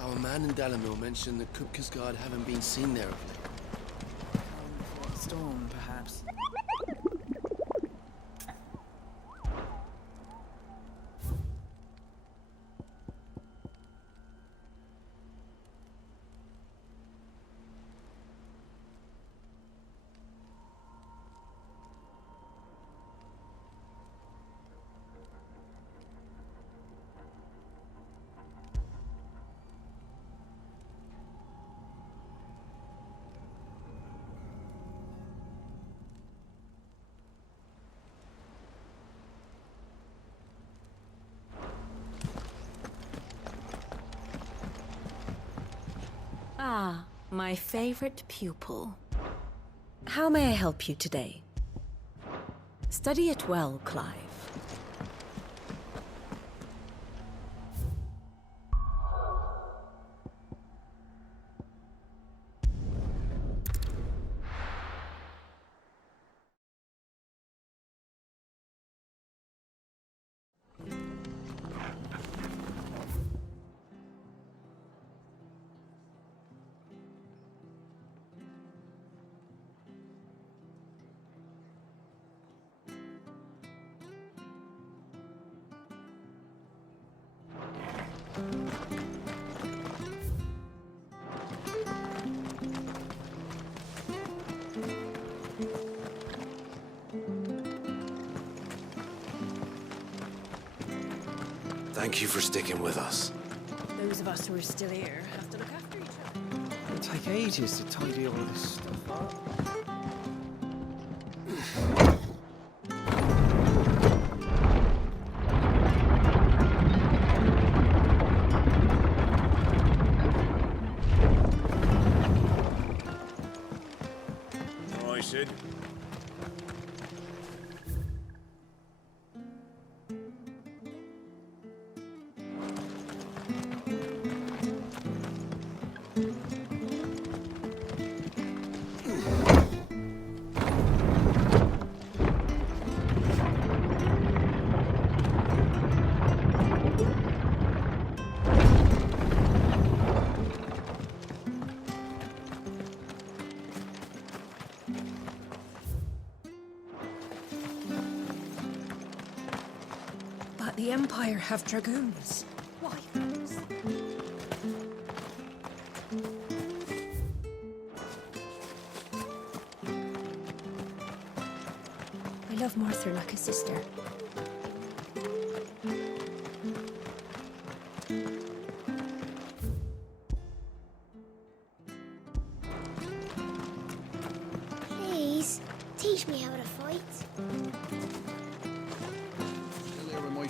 Our man in Dalamil mentioned that Kupka's guard haven't been seen there of late. Storm, perhaps. Ah, my favorite pupil. How may I help you today? Study it well, Clive. Thank you for sticking with us. Those of us who are still here have to look after each other. It'll take ages to tidy all this stuff up. All right, Sid. The Empire have dragoons. Why? I love Martha like a sister. Please, teach me how to fight.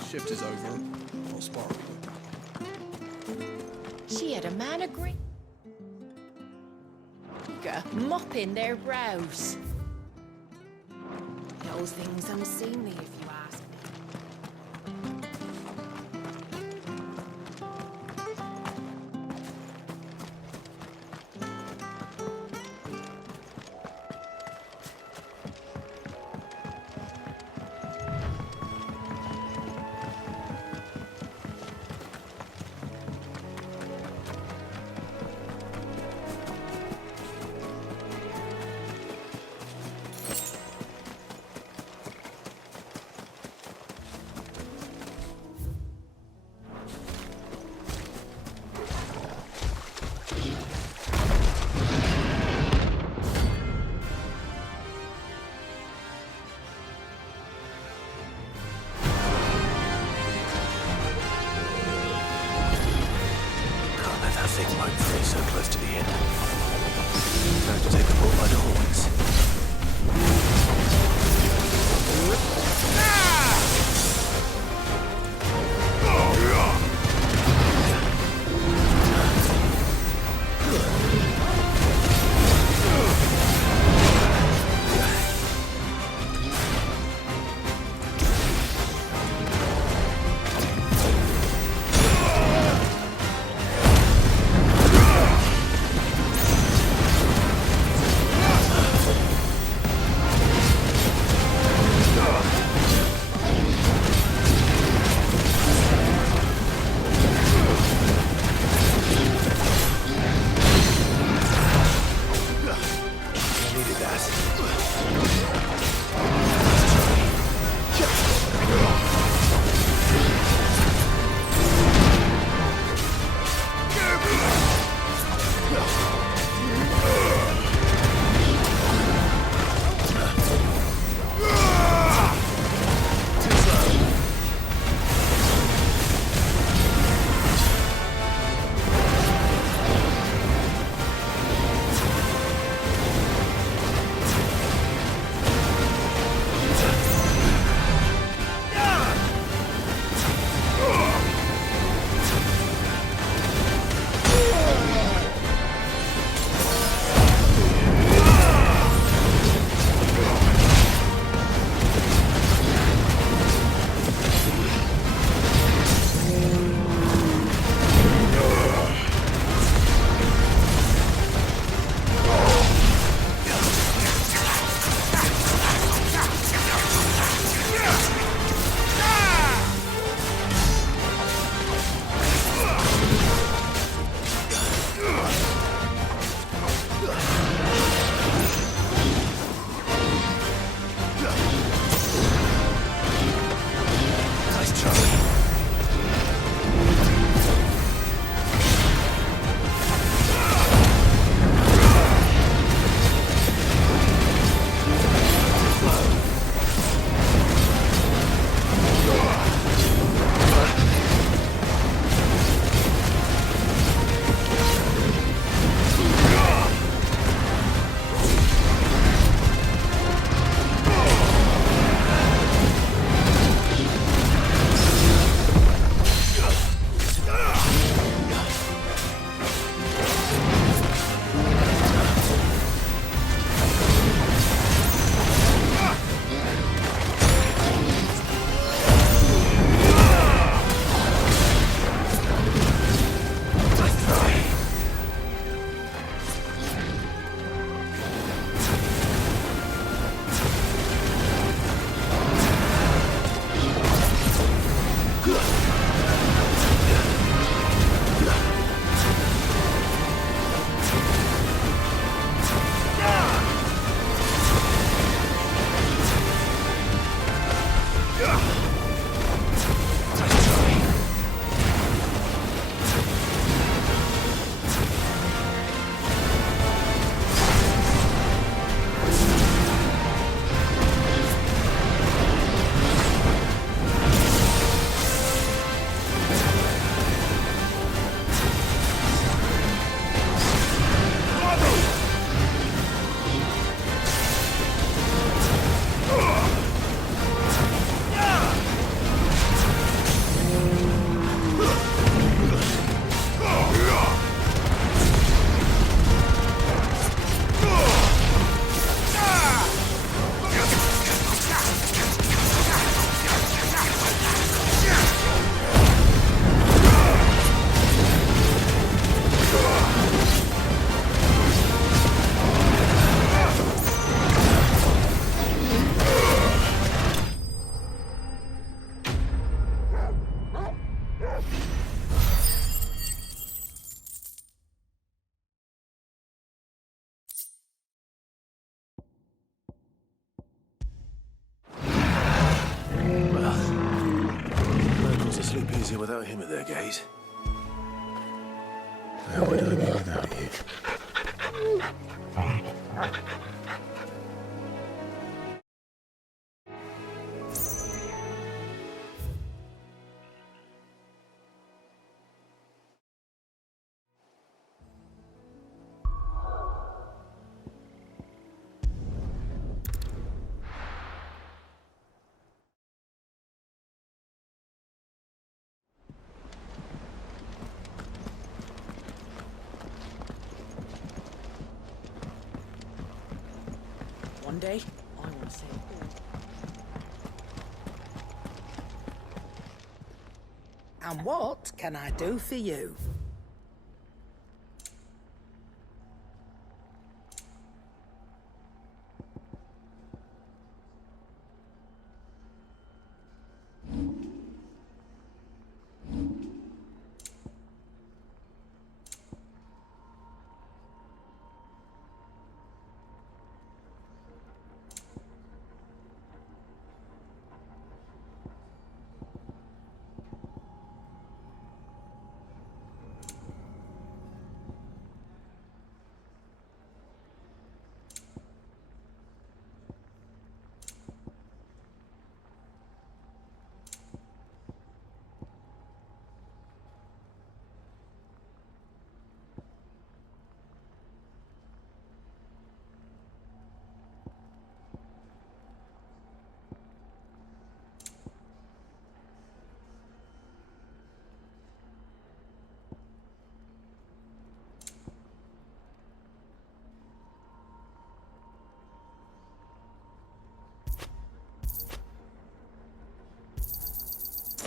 Shift is over. I'll spar with She had a man agree. Mopping their brows. Those things unseemly, if you ask me. think I'm free so close to the end. Time to take the bull by the horns. Easier without him at their gaze. How would I be without you? One day, I want to say it all. And what can I do for you?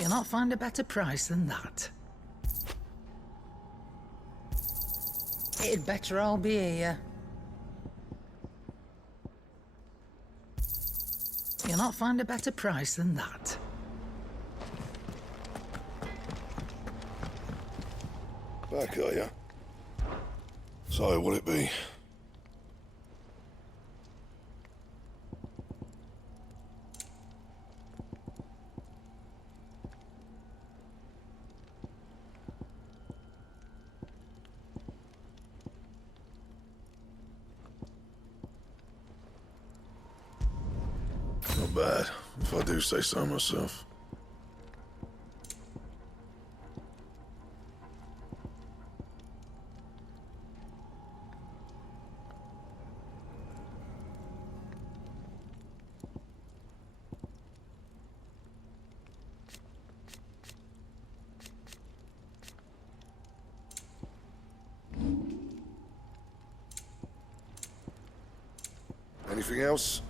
You'll not find a better price than that. It'd better all be here. You'll not find a better price than that. Back, are ya? So, what'll it be? Not bad, if I do say so myself. Anything else?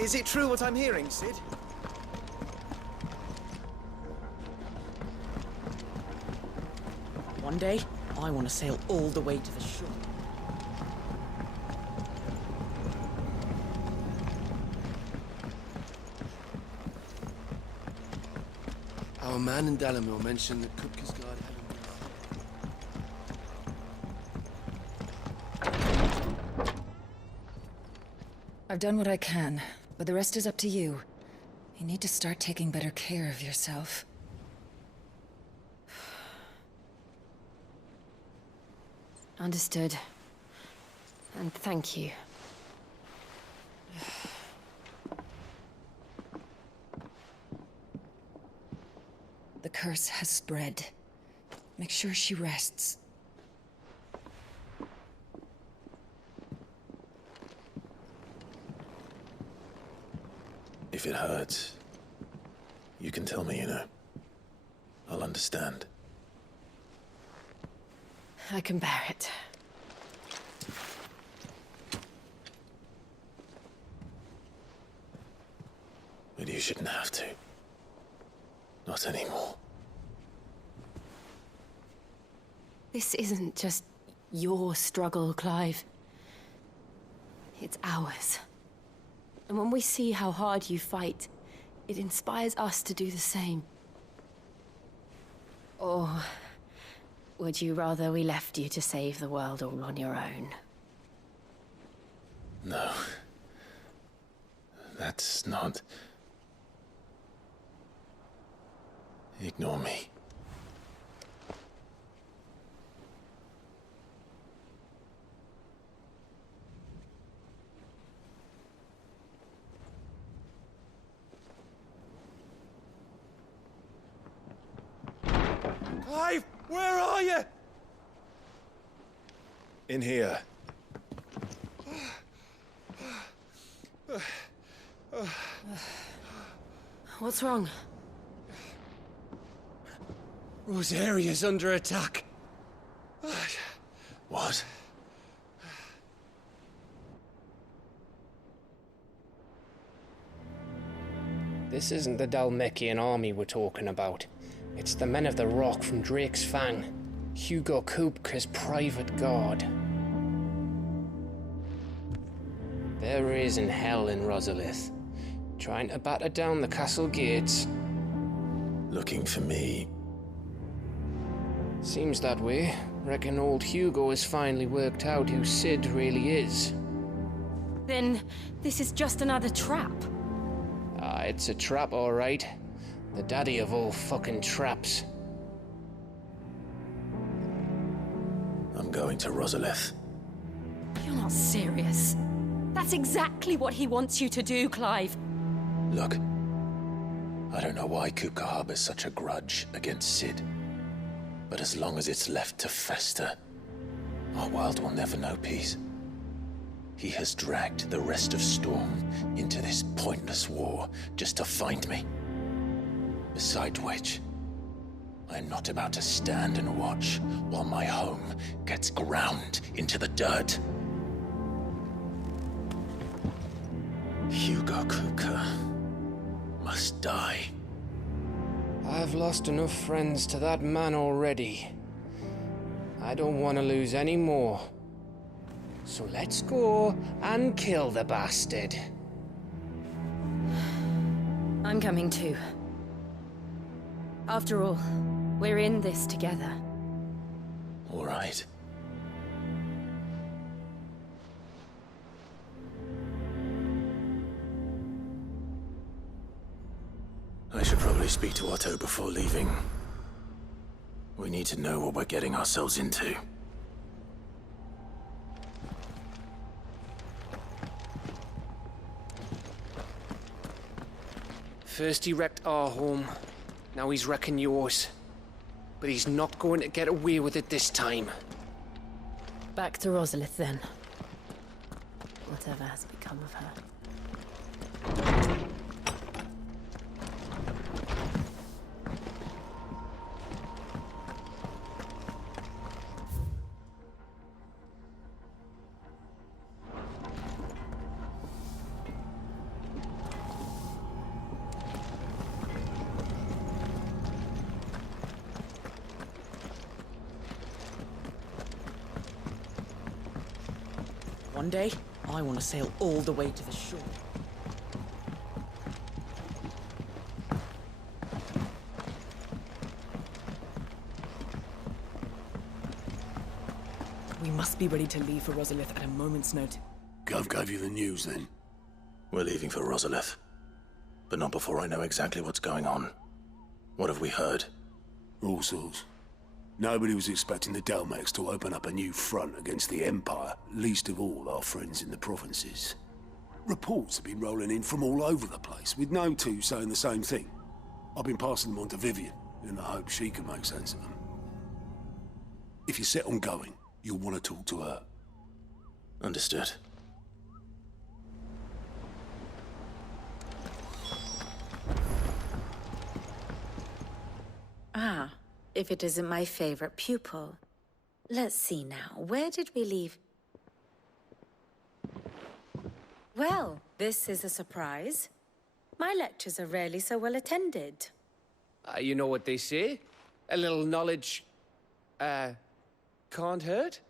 Is it true what I'm hearing, Sid? One day, I want to sail all the way to the shore. Our man in Dalamil mentioned that Kupka's guard had I've done what I can, but the rest is up to you. You need to start taking better care of yourself. Understood. And thank you. The curse has spread. Make sure she rests. If it hurts, you can tell me, you know. I'll understand. I can bear it. But you shouldn't have to. Not anymore. This isn't just your struggle, Clive. It's ours. And when we see how hard you fight, it inspires us to do the same. Or would you rather we left you to save the world all on your own? No. That's not... Ignore me. Clive, where are you? In here. What's wrong? Rosaria's under attack. What? This isn't the Dalmekian army we're talking about. It's the men of the Rock from Drake's Fang. Hugo Kupka's private guard. There is in hell in Rosalith, trying to batter down the castle gates. Looking for me? Seems that way. Reckon old Hugo has finally worked out who Sid really is. Then this is just another trap. Ah, it's a trap, all right. The daddy of all fucking traps. I'm going to Rosalith. You're not serious. That's exactly what he wants you to do, Clive. Look, I don't know why Kupka harbors such a grudge against Sid. But as long as it's left to fester, our world will never know peace. He has dragged the rest of Storm into this pointless war just to find me. Besides which, I'm not about to stand and watch while my home gets ground into the dirt. Hugo Kupka must die. I've lost enough friends to that man already. I don't want to lose any more. So let's go and kill the bastard. I'm coming too. After all, we're in this together. All right. I should probably speak to Otto before leaving. We need to know what we're getting ourselves into. First he wrecked our home, now he's wrecking yours. But he's not going to get away with it this time. Back to Rosalith then. Whatever has become of her. One day, I want to sail all the way to the shore. We must be ready to leave for Rosalith at a moment's notice. Gov gave you the news then? We're leaving for Rosalith. But not before I know exactly what's going on. What have we heard? All sorts. Nobody was expecting the Dalmeks to open up a new front against the Empire, least of all our friends in the provinces. Reports have been rolling in from all over the place, with no two saying the same thing. I've been passing them on to Vivian, in the hope she can make sense of them. If you're set on going, you'll want to talk to her. Understood. Ah, if it isn't my favorite pupil. Let's see now, where did we leave? Well, this is a surprise. My lectures are rarely so well attended. You know what they say? A little knowledge, can't hurt?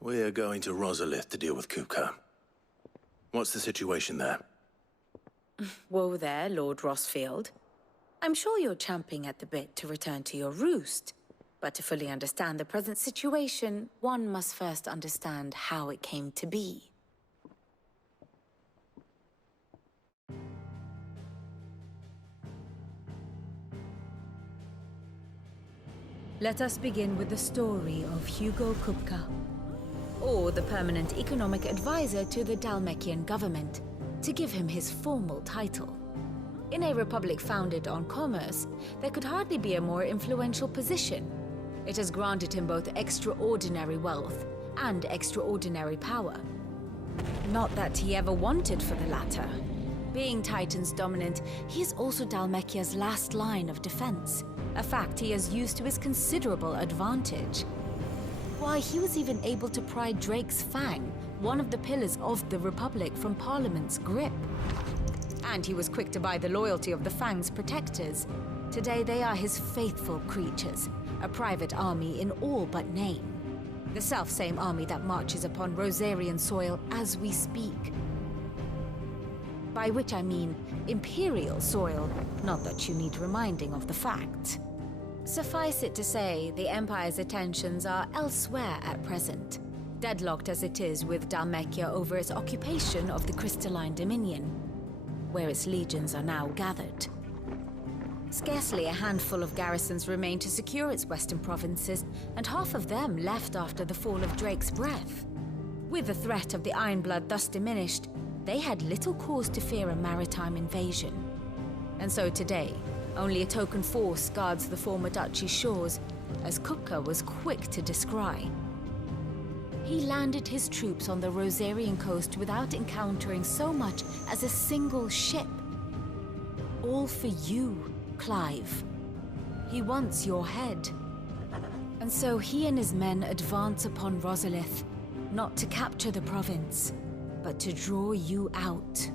We're going to Rosalith to deal with Kupka. What's the situation there? Whoa there, Lord Rossfield. I'm sure you're champing at the bit to return to your roost. But to fully understand the present situation, one must first understand how it came to be. Let us begin with the story of Hugo Kupka, or the permanent economic advisor to the Dalmekian government, to give him his formal title. In a republic founded on commerce, there could hardly be a more influential position. It has granted him both extraordinary wealth and extraordinary power. Not that he ever wanted for the latter. Being Titan's dominant, he is also Dhalmekia's last line of defense, a fact he has used to his considerable advantage. Why, he was even able to pry Drake's Fang, one of the pillars of the Republic, from Parliament's grip. And he was quick to buy the loyalty of the Fang's protectors. Today they are his faithful creatures, a private army in all but name. The self-same army that marches upon Rosarian soil as we speak. By which I mean Imperial soil, not that you need reminding of the fact. Suffice it to say, the Empire's attentions are elsewhere at present, deadlocked as it is with Dhalmekia over its occupation of the Crystalline Dominion, where its legions are now gathered. Scarcely a handful of garrisons remain to secure its western provinces, and half of them left after the fall of Drake's Breath. With the threat of the Ironblood thus diminished, they had little cause to fear a maritime invasion. And so today, only a token force guards the former duchy's shores, as Kupka was quick to descry. He landed his troops on the Rosarian coast without encountering so much as a single ship. All for you, Clive. He wants your head. And so he and his men advance upon Rosalith, not to capture the province, but to draw you out.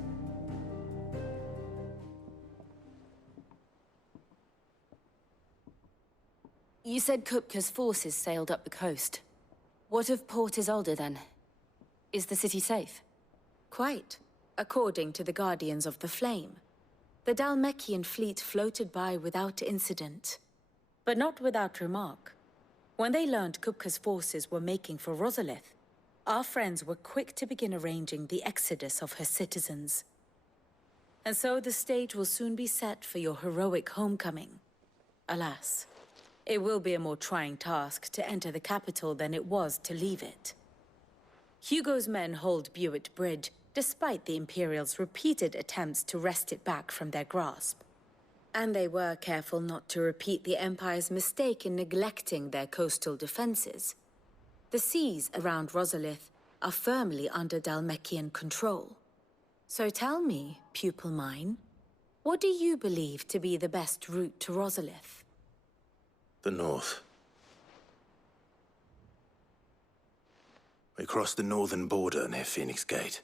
You said Kupka's forces sailed up the coast. What of Port Isolde, then? Is the city safe? Quite, according to the Guardians of the Flame. The Dhalmekian fleet floated by without incident. But not without remark. When they learned Kupka's forces were making for Rosalith, our friends were quick to begin arranging the exodus of her citizens. And so the stage will soon be set for your heroic homecoming. Alas, it will be a more trying task to enter the capital than it was to leave it. Hugo's men hold Buet Bridge, despite the Imperials' repeated attempts to wrest it back from their grasp. And they were careful not to repeat the Empire's mistake in neglecting their coastal defenses. The seas around Rosalith are firmly under Dhalmekian control. So tell me, pupil mine, what do you believe to be the best route to Rosalith? The north. We cross the northern border near Phoenix Gate,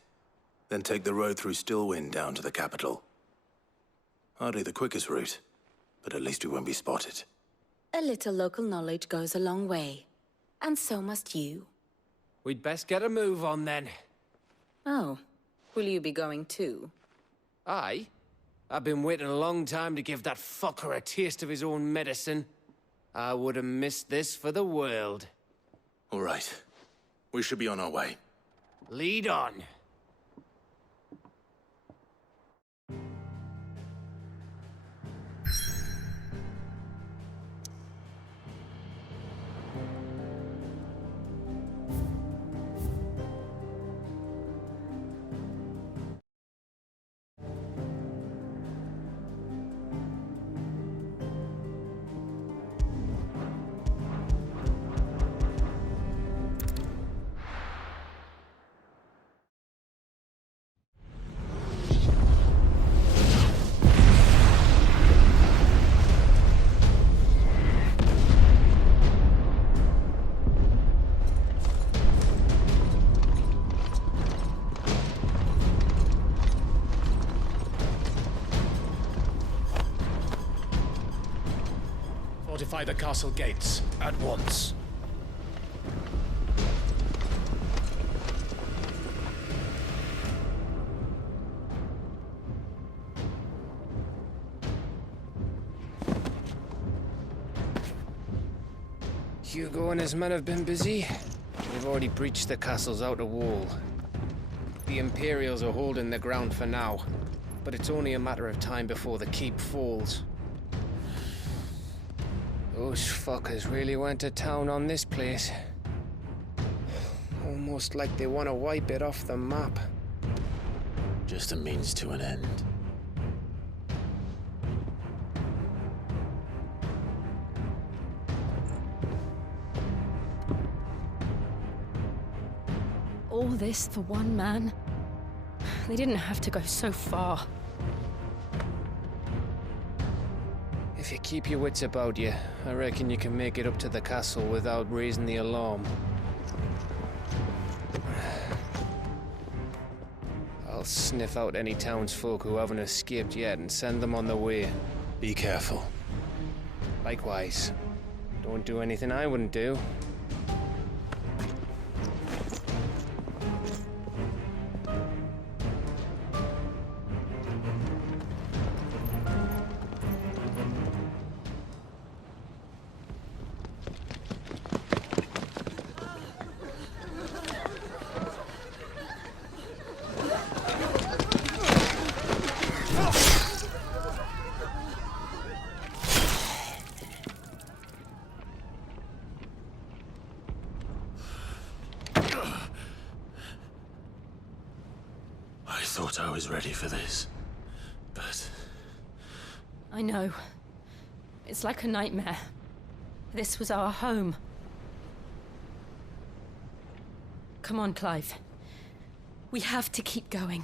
then take the road through Stillwind down to the capital. Hardly the quickest route, but at least we won't be spotted. A little local knowledge goes a long way, and so must you. We'd best get a move on then. Oh, will you be going too? Aye. I've been waiting a long time to give that fucker a taste of his own medicine. I would have missed this for the world. All right. We should be on our way. Lead on. Fortify the castle gates, at once. Hugo and his men have been busy. They've already breached the castle's outer wall. The Imperials are holding the ground for now, but it's only a matter of time before the keep falls. Those fuckers really went to town on this place. Almost like they want to wipe it off the map. Just a means to an end. All this for one man? They didn't have to go so far. If you keep your wits about you, I reckon you can make it up to the castle without raising the alarm. I'll sniff out any townsfolk who haven't escaped yet and send them on their way. Be careful. Likewise. Don't do anything I wouldn't do. I thought I was ready for this, but... I know. It's like a nightmare. This was our home. Come on, Clive. We have to keep going.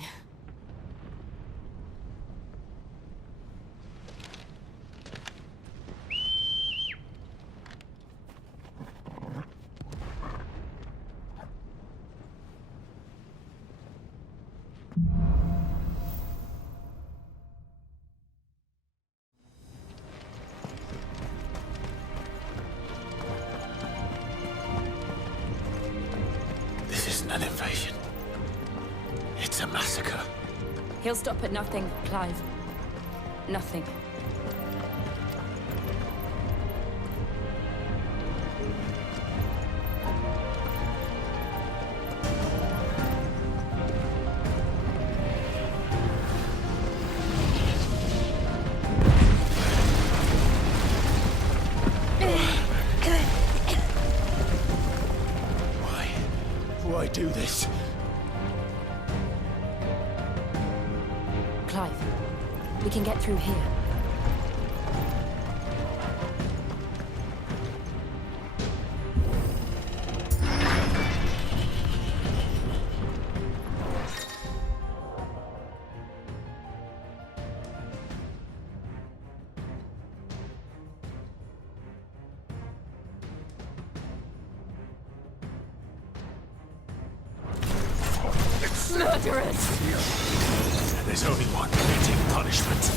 This isn't an invasion. It's a massacre. He'll stop at nothing, Clive. Nothing. Why do this? Clive, we can get through here. Murderers! There's only one fitting punishment.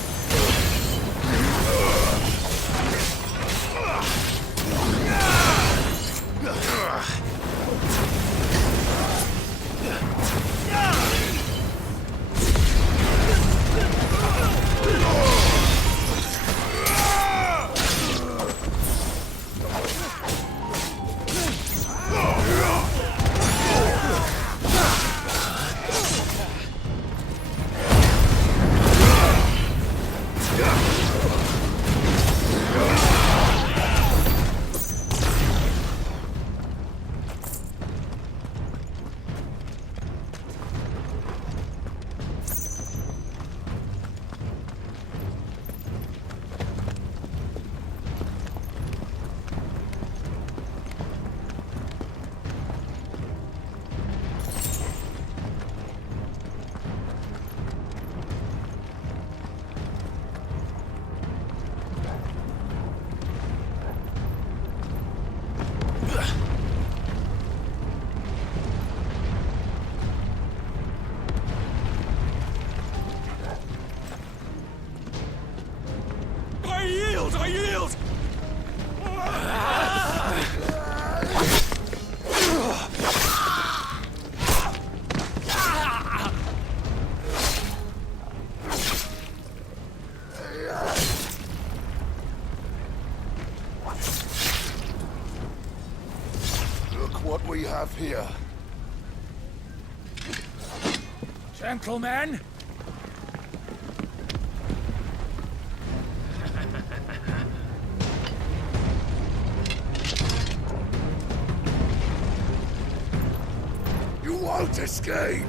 I yield! Look what we have here. Gentlemen! You won't escape!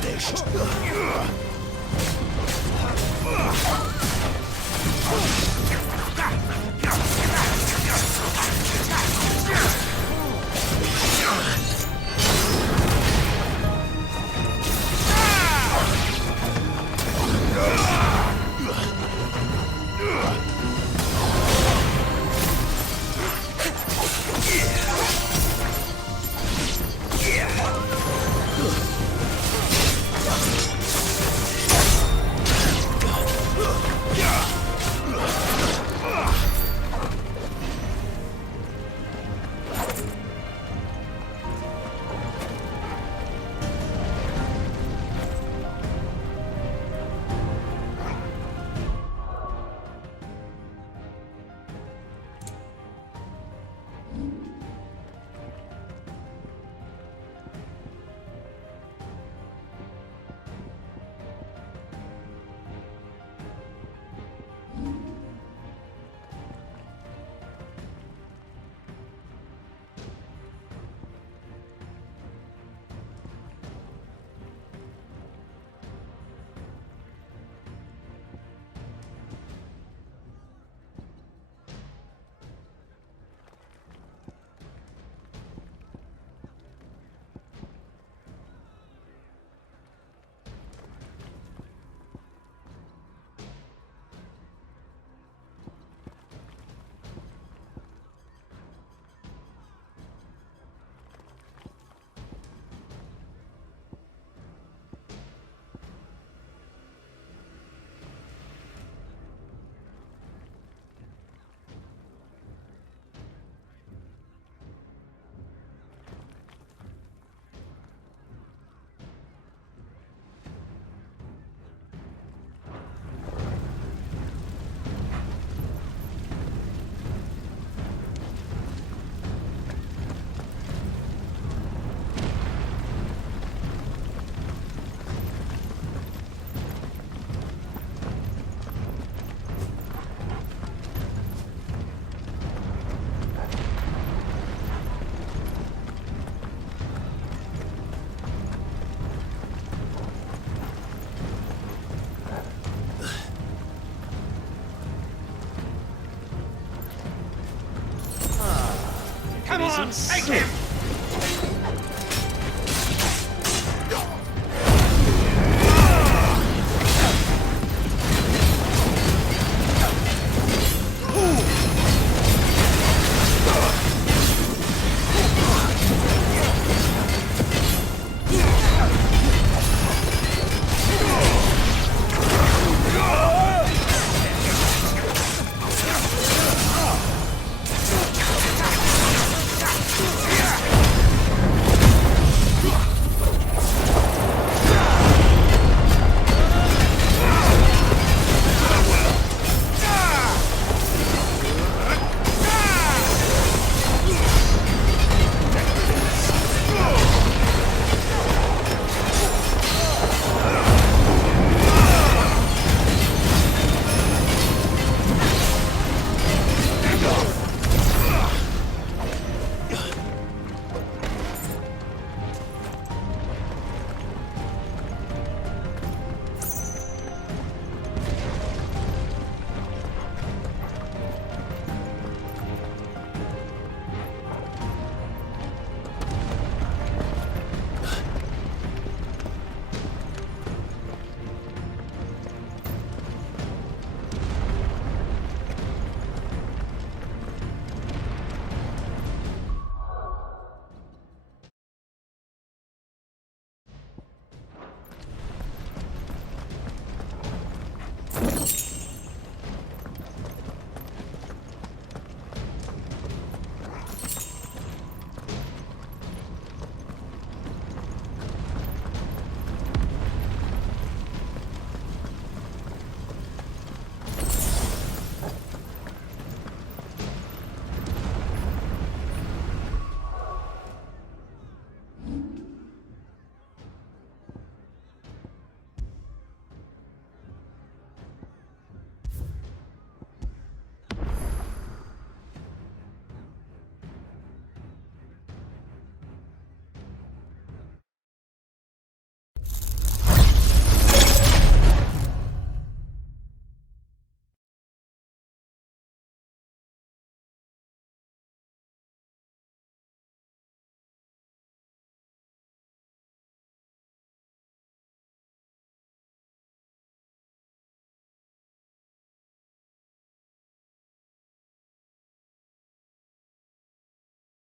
finished. Come on, take him!